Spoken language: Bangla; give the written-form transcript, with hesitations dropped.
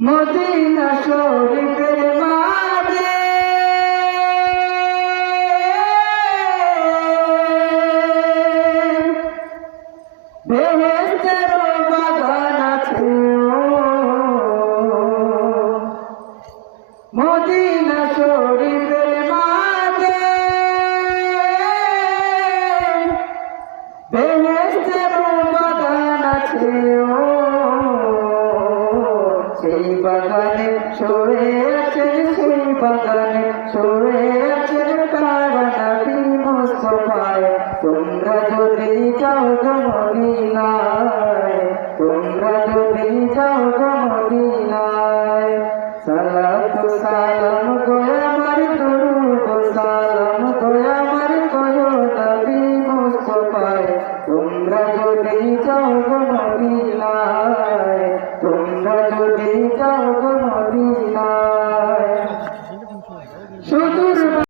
মদিনা শরীফের মাঝে বেহেশতের বাগান আছে। মদিনা শরীফের মাঝে বেহেশতের বাগান আছে। সেই বাগানে শুয়ে আছেন, সেই বাগানে শুয়ে আছেন কারা নবী মুস্তাফায়। তোমরা যদি যাও গো মদিনায়, তোমরা যদি যাও গো মদিনায়, সালাতু সালাম গো আমার দুরূদ সালাম গো আমার গো নবী মুস্তাফায়। তোমরা যদি যাও গো মদিনায়, তোমরা যদি যাও গো